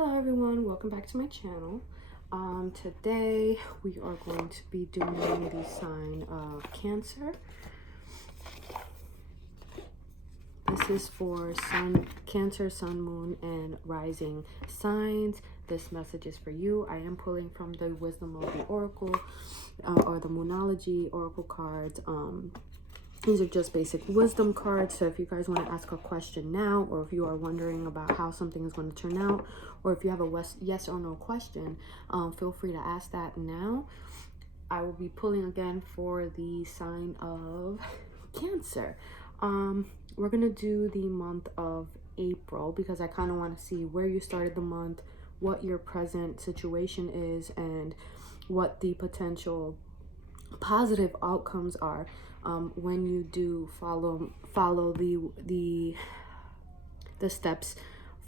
Hello everyone, welcome back to my channel. Today we are going to be doing the sign of Cancer. This is for Cancer, Sun, Moon, and Rising signs. This message is for you. I am pulling from the Wisdom of the Oracle or the Moonology Oracle cards. These are just basic wisdom cards. So if you guys want to ask a question now, or if you are wondering about how something is going to turn out, or if you have a yes or no question, feel free to ask that now. I will be pulling again for the sign of Cancer. We're going to do the month of April because I kind of want to see where you started the month, what your present situation is, and what the potential positive outcomes are when you do follow the steps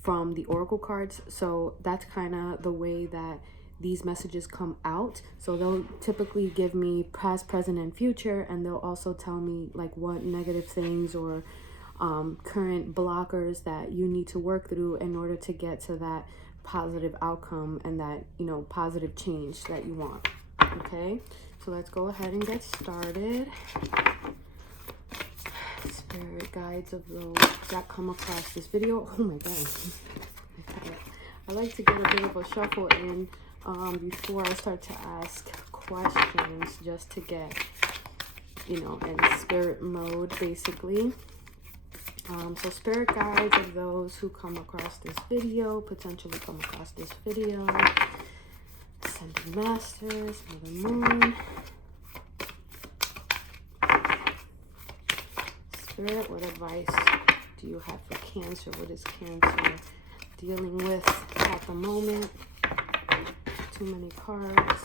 from the oracle cards. So that's kind of the way that these messages come out. So they'll typically give me past, present, and future, and they'll also tell me like what negative things or current blockers that you need to work through in order to get to that positive outcome and that, you know, positive change that you want. Okay, so let's go ahead and get started. Spirit guides of those that come across this video. Oh my god, I like to get a bit of a shuffle in before I start to ask questions, just to get, you know, in spirit mode basically. So spirit guides of those who come across this video, potentially come across this video. Ascended Masters, Mother Moon. Spirit, what advice do you have for Cancer? What is Cancer dealing with at the moment? Too many cards.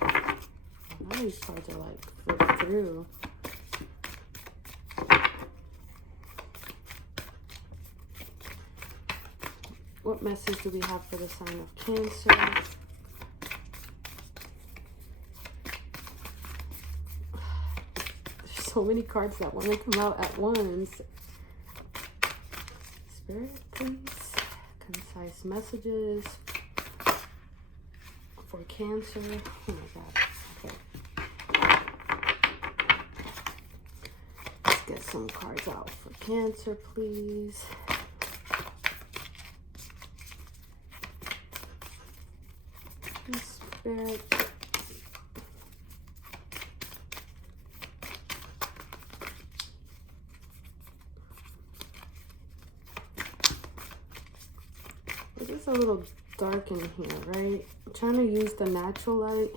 All these cards are like flipped through. What message do we have for the sign of Cancer? There's so many cards that want to come out at once. Spirit, please. Concise messages for Cancer. Oh my god. Okay. Let's get some cards out for Cancer, please. Spirit. It is a little dark in here, right? I'm trying to use the natural light.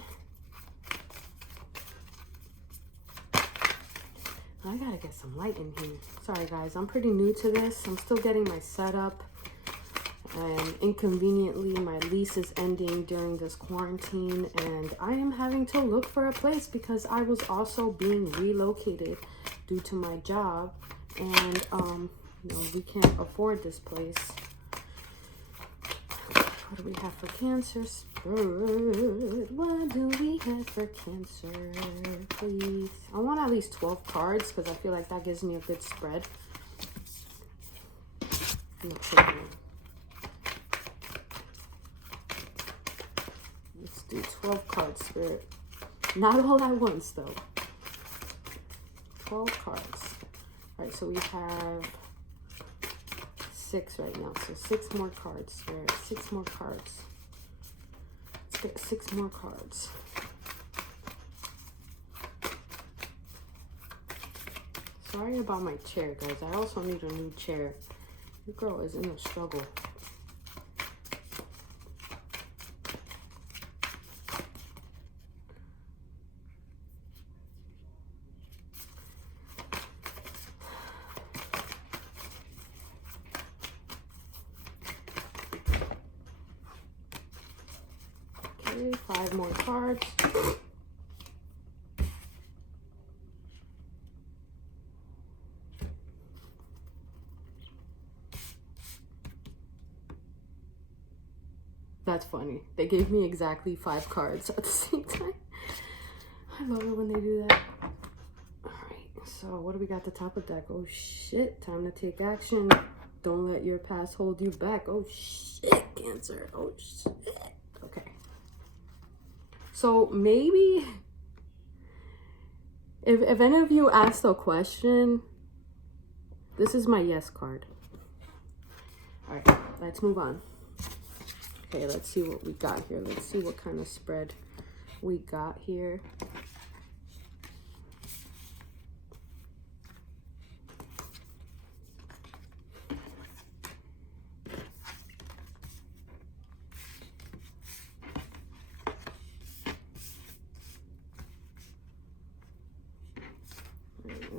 I gotta get some light in here. Sorry guys, I'm pretty new to this. I'm still getting my setup. And inconveniently, my lease is ending during this quarantine, and I am having to look for a place because I was also being relocated due to my job, and you know, we can't afford this place. What do we have for Cancer? Spirit, what do we have for Cancer, please? I want at least 12 cards because I feel like that gives me a good spread. Let's do 12 cards, Spirit. Not all at once, though. 12 cards. All right, so we have 6 right now. So 6 more cards, Spirit. 6 more cards. Let's get 6 more cards. Sorry about my chair, guys. I also need a new chair. Your girl is in a struggle. Okay, 5 more cards. That's funny. They gave me exactly 5 cards at the same time. I love it when they do that. All right, so what do we got at the top of the deck? Oh shit, time to take action. Don't let your past hold you back. Oh shit, Cancer. Oh shit. Okay. So maybe if any of you asked a question, this is my yes card. All right, let's move on. Okay, let's see what we got here. Let's see what kind of spread we got here.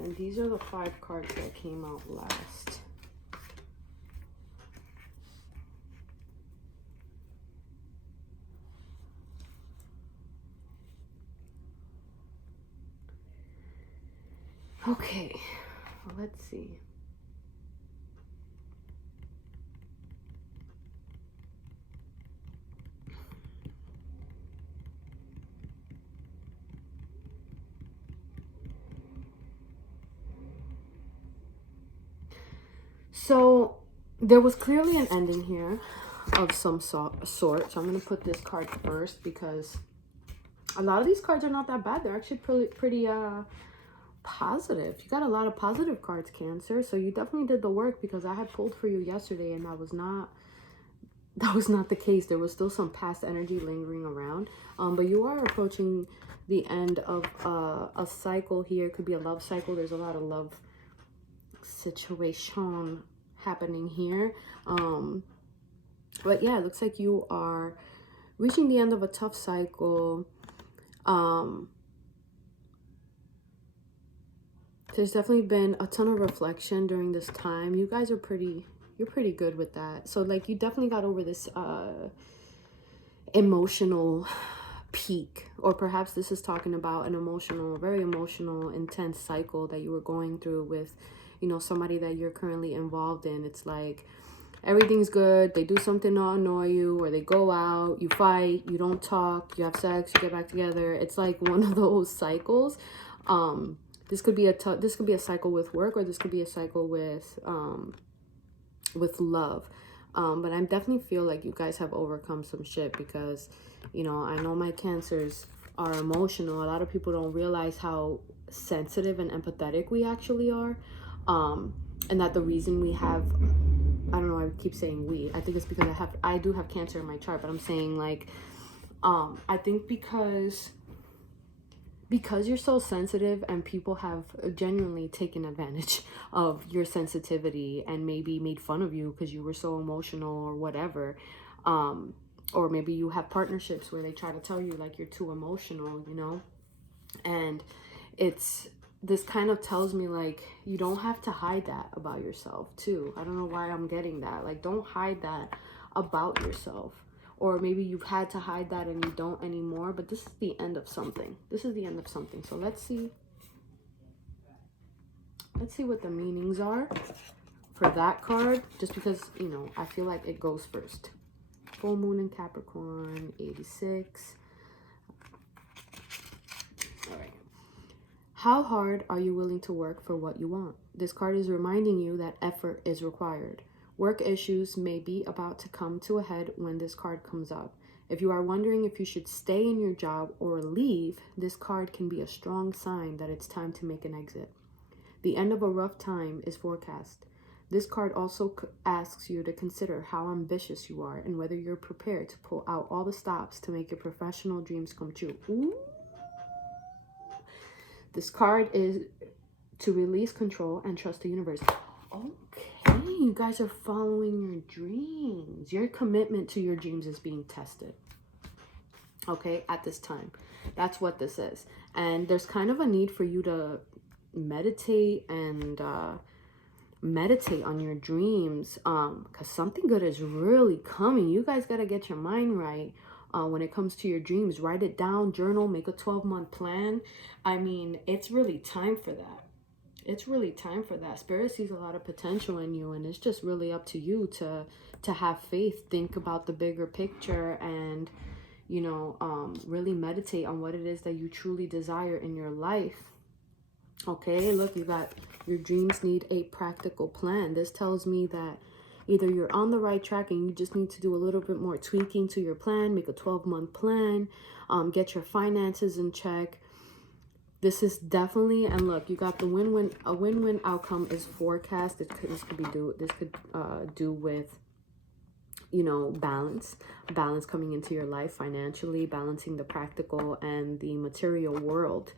And these are the 5 cards that came out last. Okay, well, let's see. So there was clearly an ending here of some sort. So I'm going to put this card first because a lot of these cards are not that bad. They're actually pretty positive. You got a lot of positive cards, Cancer. So you definitely did the work, because I had pulled for you yesterday and that was not the case. There was still some past energy lingering around. But you are approaching the end of a cycle here. It could be a love cycle. There's a lot of love situation happening here. But yeah, it looks like you are reaching the end of a tough cycle. There's definitely been a ton of reflection during this time. You guys are you're pretty good with that. So like, you definitely got over this emotional peak, or perhaps this is talking about an emotional, very emotional, intense cycle that you were going through with, you know, somebody that you're currently involved in. It's like everything's good, they do something to annoy you, or they go out, you fight, you don't talk, you have sex, you get back together. It's like one of those cycles. This could be a cycle with work, or this could be a cycle with love. But I definitely feel like you guys have overcome some shit, because, you know, I know my Cancers are emotional. A lot of people don't realize how sensitive and empathetic we actually are. And that the reason we have, I don't know, I keep saying we, I think it's because I do have Cancer in my chart, but I'm saying like, I think because you're so sensitive, and people have genuinely taken advantage of your sensitivity and maybe made fun of you because you were so emotional or whatever. Or maybe you have partnerships where they try to tell you like you're too emotional, you know? And this kind of tells me like, you don't have to hide that about yourself too. I don't know why I'm getting that. Like, don't hide that about yourself. Or maybe you've had to hide that and you don't anymore, but this is the end of something. This is the end of something. So let's see what the meanings are for that card, just because, you know, I feel like it goes first. Full moon in Capricorn, 86. All right. How hard are you willing to work for what you want? This card is reminding you that effort is required. Work issues may be about to come to a head when this card comes up. If you are wondering if you should stay in your job or leave, this card can be a strong sign that it's time to make an exit. The end of a rough time is forecast. This card also asks you to consider how ambitious you are and whether you're prepared to pull out all the stops to make your professional dreams come true. Ooh. This card is to release control and trust the universe. Okay, you guys are following your dreams. Your commitment to your dreams is being tested. Okay, at this time. That's what this is. And there's kind of a need for you to meditate and meditate on your dreams, because something good is really coming. You guys got to get your mind right when it comes to your dreams. Write it down, journal, make a 12-month plan. I mean, it's really time for that. It's really time for that. Spirit sees a lot of potential in you, and it's just really up to you to have faith, think about the bigger picture, and, you know, really meditate on what it is that you truly desire in your life. Okay, look, you got your dreams need a practical plan. This tells me that Either you're on the right track and you just need to do a little bit more tweaking to your plan, make a 12-month plan, get your finances in check. This is definitely, and look, you got the win-win. A win-win outcome is forecast. This could do with, you know, balance coming into your life financially, balancing the practical and the material world,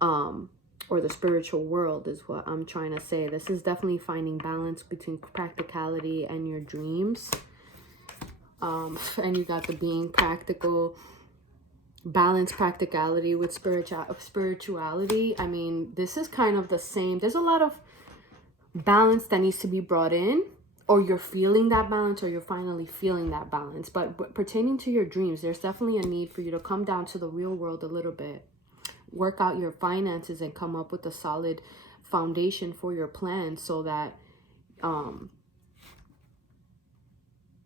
or the spiritual world is what I'm trying to say. This is definitely finding balance between practicality and your dreams. And you got the being practical, balance practicality with spirituality. I mean, this is kind of the same. There's a lot of balance that needs to be brought in, or you're feeling that balance, or you're finally feeling that balance. But pertaining to your dreams, there's definitely a need for you to come down to the real world a little bit, work out your finances, and come up with a solid foundation for your plan, so that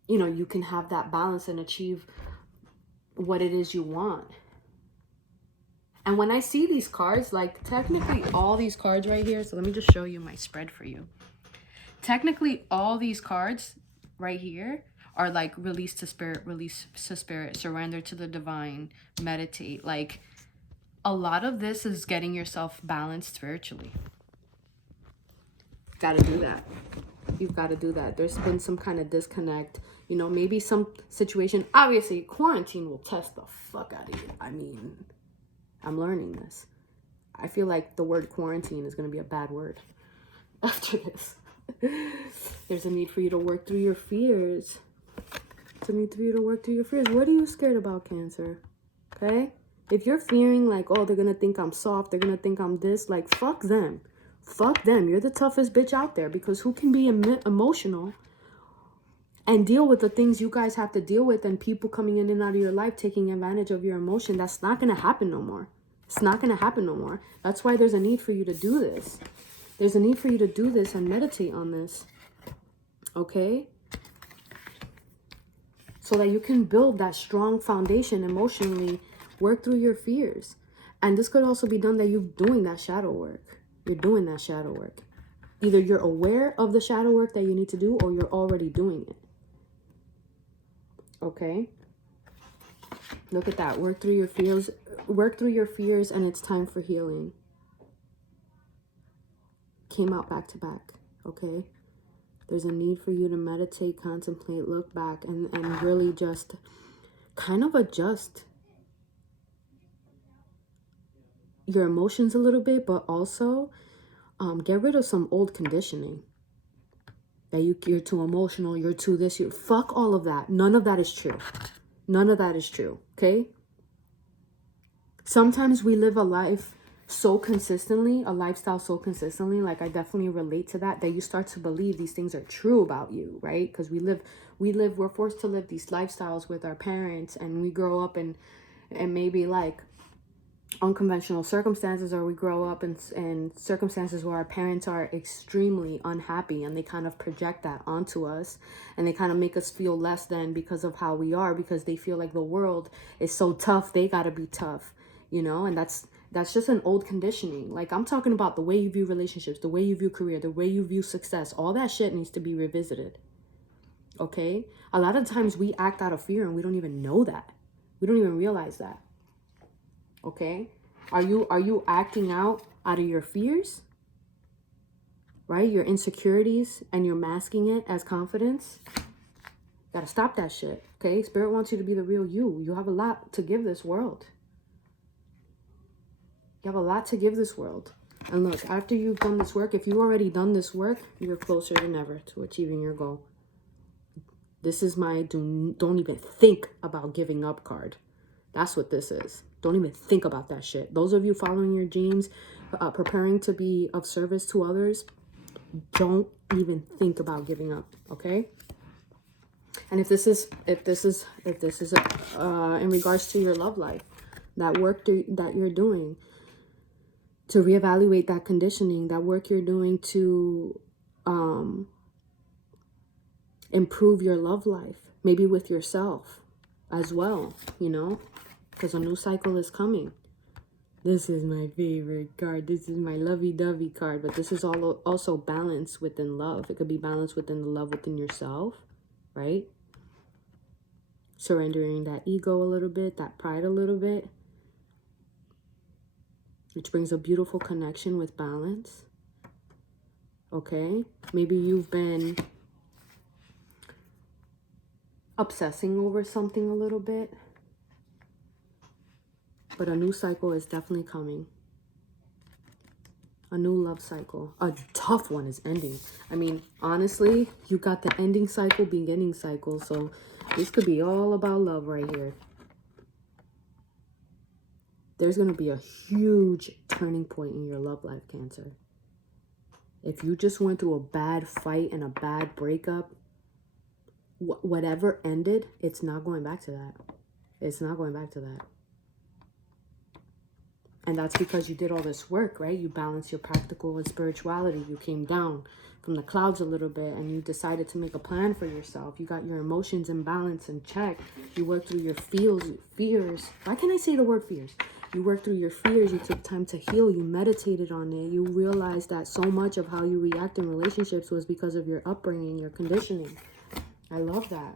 you know, you can have that balance and achieve what it is you want. And when I see these cards, like technically all these cards right here, so let me just show you my spread for you. Technically all these cards right here are like release to spirit, surrender to the divine, meditate. Like, a lot of this is getting yourself balanced spiritually. Gotta do that. You've got to do that. There's been some kind of disconnect, you know, maybe some situation. Obviously, quarantine will test the fuck out of you. I mean, I'm learning this. I feel like the word quarantine is going to be a bad word after this. There's a need for you to work through your fears. There's a need for you to work through your fears. What are you scared about, Cancer? Okay? If you're fearing like, oh, they're going to think I'm soft, they're going to think I'm this, like, fuck them. Fuck them. You're the toughest bitch out there, because who can be emotional and deal with the things you guys have to deal with, and people coming in and out of your life taking advantage of your emotion? That's not going to happen no more. It's not going to happen no more. That's why there's a need for you to do this. There's a need for you to do this and meditate on this. Okay? So that you can build that strong foundation emotionally, work through your fears. And this could also be done that you're doing that shadow work. You're doing that shadow work. Either you're aware of the shadow work that you need to do, or you're already doing it. Okay? Look at that. Work through your fears. Work through your fears, and it's time for healing. Came out back to back. Okay? There's a need for you to meditate, contemplate, look back, and really just kind of adjust your emotions a little bit, but also get rid of some old conditioning. That you're too emotional, you're too this, fuck all of that. None of that is true. None of that is true, okay? Sometimes we live a life so consistently, a lifestyle so consistently, like I definitely relate to that, that you start to believe these things are true about you, right? Because we're forced to live these lifestyles with our parents, and we grow up in maybe like unconventional circumstances, or we grow up in circumstances where our parents are extremely unhappy, and they kind of project that onto us, and they kind of make us feel less than because of how we are, because they feel like the world is so tough, they gotta be tough, you know? And that's just an old conditioning. Like, I'm talking about the way you view relationships, the way you view career, the way you view success. All that shit needs to be revisited. Okay? A lot of times we act out of fear, and we don't even know that. We don't even realize that. Okay? Are you acting out of your fears? Right? Your insecurities, and you're masking it as confidence? Gotta stop that shit. Okay? Spirit wants you to be the real you. You have a lot to give this world. You have a lot to give this world. And look, after you've done this work, if you've already done this work, you're closer than ever to achieving your goal. This is my don't even think about giving up card. That's what this is. Don't even think about that shit. Those of you following your dreams, preparing to be of service to others, don't even think about giving up, okay? And if this is in regards to your love life, that work that you're doing to reevaluate that conditioning, that work you're doing to improve your love life, maybe with yourself as well, you know, because a new cycle is coming. This is my favorite card. This is my lovey-dovey card. But this is also balance within love. It could be balance within the love within yourself, right? Surrendering that ego a little bit, that pride a little bit, which brings a beautiful connection with balance. Okay? Maybe you've been obsessing over something a little bit, but a new cycle is definitely coming. A new love cycle. A tough one is ending. I mean, honestly, you got the ending cycle, beginning cycle. So this could be all about love right here. There's going to be a huge turning point in your love life, Cancer. If you just went through a bad fight and a bad breakup, whatever ended, it's not going back to that. It's not going back to that. And that's because you did all this work, right? You balanced your practical and spirituality. You came down from the clouds a little bit and you decided to make a plan for yourself. You got your emotions in balance and check. You worked through your fears. Why can't I say the word fears? You worked through your fears. You took time to heal. You meditated on it. You realized that so much of how you react in relationships was because of your upbringing, your conditioning. I love that.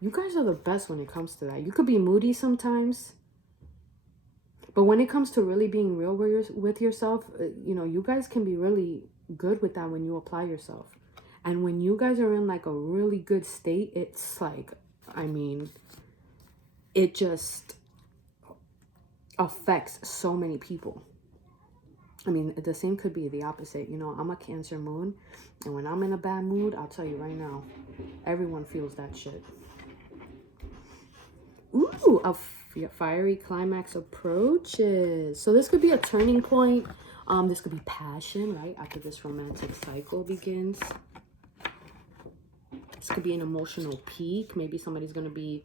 You guys are the best when it comes to that. You could be moody sometimes. But when it comes to really being real with yourself, you guys can be really good with that when you apply yourself. And when you guys are in like a really good state, it's like, it just affects so many people. The same could be the opposite. I'm a Cancer moon. And when I'm in a bad mood, I'll tell you right now, everyone feels that shit. Ooh, a fiery climax approaches. So this could be a turning point. This could be passion, right? After this romantic cycle begins. This could be an emotional peak. Maybe somebody's going to be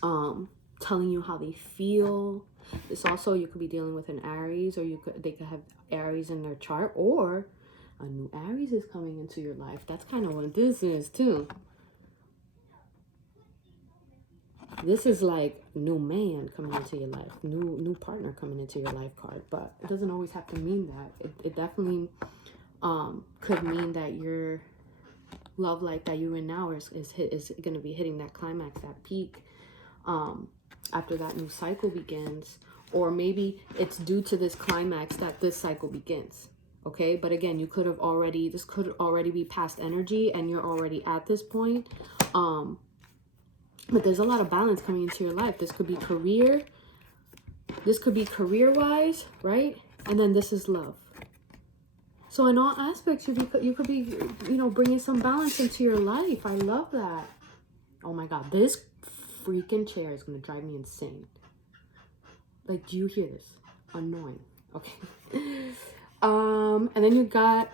telling you how they feel. This also, you could be dealing with an Aries, or they could have Aries in their chart, or a new Aries is coming into your life. That's kind of what this is too. This is like new man coming into your life, new partner coming into your life card, but it doesn't always have to mean that. It definitely could mean that your love life that you're in now is going to be hitting that climax, that peak, after that new cycle begins, or maybe it's due to this climax that this cycle begins. Okay, but again, this could already be past energy, and you're already at this point. But there's a lot of balance coming into your life. This could be career. This could be career-wise, right? And then this is love. So in all aspects, you could be, bringing some balance into your life. I love that. Oh my God, this freaking chair is going to drive me insane. Like, do you hear this? Annoying. Okay. And then you got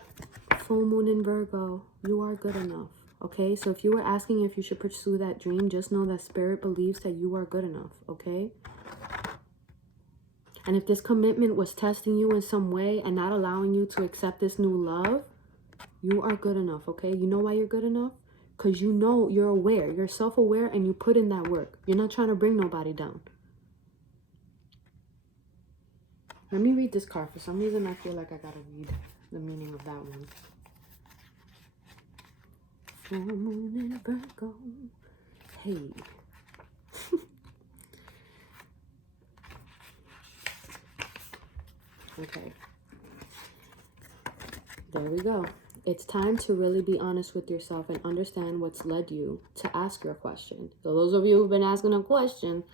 full moon in Virgo. You are good enough. Okay, so if you were asking if you should pursue that dream, just know that Spirit believes that you are good enough, okay? And if this commitment was testing you in some way and not allowing you to accept this new love, you are good enough, okay? You know why you're good enough? Because you're aware. You're self-aware, and you put in that work. You're not trying to bring nobody down. Let me read this card. For some reason, I feel like I gotta read the meaning of that one. Full moon in Virgo. Hey. Okay. There we go. It's time to really be honest with yourself and understand what's led you to ask your question. So those of you who've been asking a question,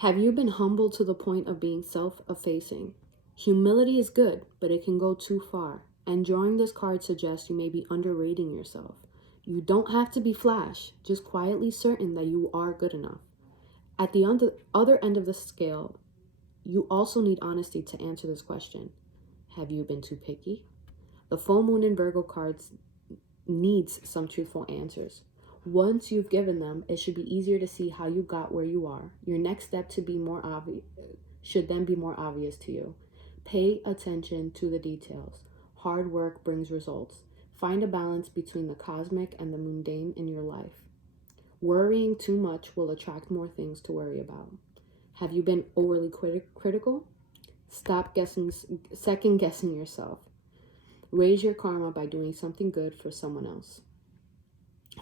have you been humble to the point of being self-effacing? Humility is good, but it can go too far. And drawing this card suggests you may be underrating yourself. You don't have to be flash, just quietly certain that you are good enough. At the other end of the scale, you also need honesty to answer this question. Have you been too picky? The full moon in Virgo cards needs some truthful answers. Once you've given them, it should be easier to see how you got where you are. Your next step should then be more obvious to you. Pay attention to the details. Hard work brings results. Find a balance between the cosmic and the mundane in your life. Worrying too much will attract more things to worry about. Have you been overly critical? Stop second guessing yourself. Raise your karma by doing something good for someone else.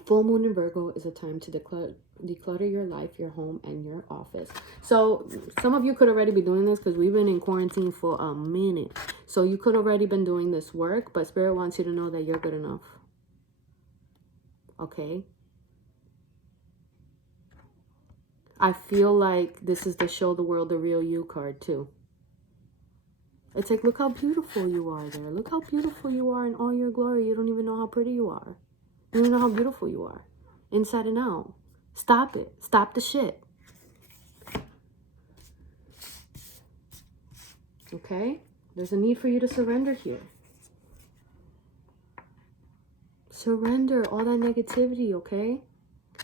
Full moon in Virgo is a time to declutter your life, your home, and your office. So some of you could already be doing this because we've been in quarantine for a minute. So you could already been doing this work, but Spirit wants you to know that you're good enough. Okay? I feel like this is the show the world the real you card too. It's like, look how beautiful you are there. Look how beautiful you are in all your glory. You don't even know how pretty you are. You don't even know how beautiful you are. Inside and out. Stop it. Stop the shit. Okay? There's a need for you to surrender here. Surrender all that negativity, okay?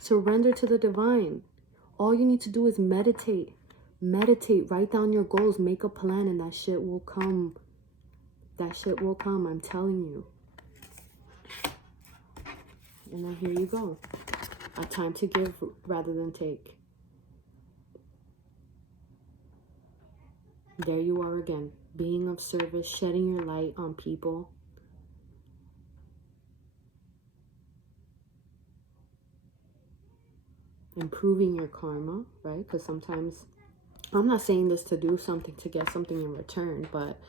Surrender to the divine. All you need to do is meditate. Meditate. Write down your goals. Make a plan and that shit will come. That shit will come. I'm telling you. And then here you go. A time to give rather than take. There you are again. Being of service. Shedding your light on people. Improving your karma, right? Because sometimes, I'm not saying this to do something to get something in return, but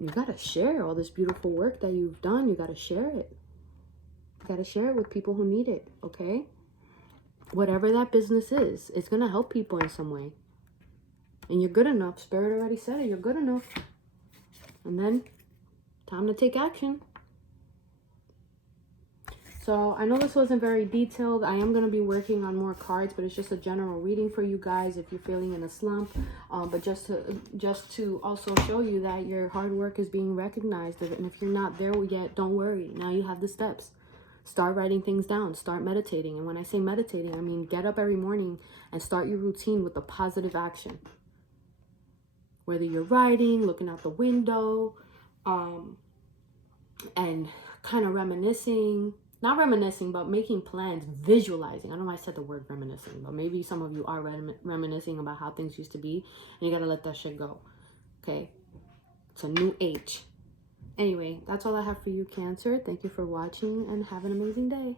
you got to share all this beautiful work that you've done. You got to share it. You got to share it with people who need it, okay? Whatever that business is, it's going to help people in some way. And you're good enough. Spirit already said it. You're good enough. And then, time to take action. So I know this wasn't very detailed. I am going to be working on more cards, but it's just a general reading for you guys if you're feeling in a slump. But just to also show you that your hard work is being recognized. And if you're not there yet, don't worry. Now you have the steps. Start writing things down. Start meditating. And when I say meditating, I mean get up every morning and start your routine with a positive action. Whether you're writing, looking out the window, and kind of reminiscing. Not reminiscing, but making plans, visualizing. I don't know why I said the word reminiscing, but maybe some of you are reminiscing about how things used to be, and you got to let that shit go, okay? It's a new age. Anyway, that's all I have for you, Cancer. Thank you for watching, and have an amazing day.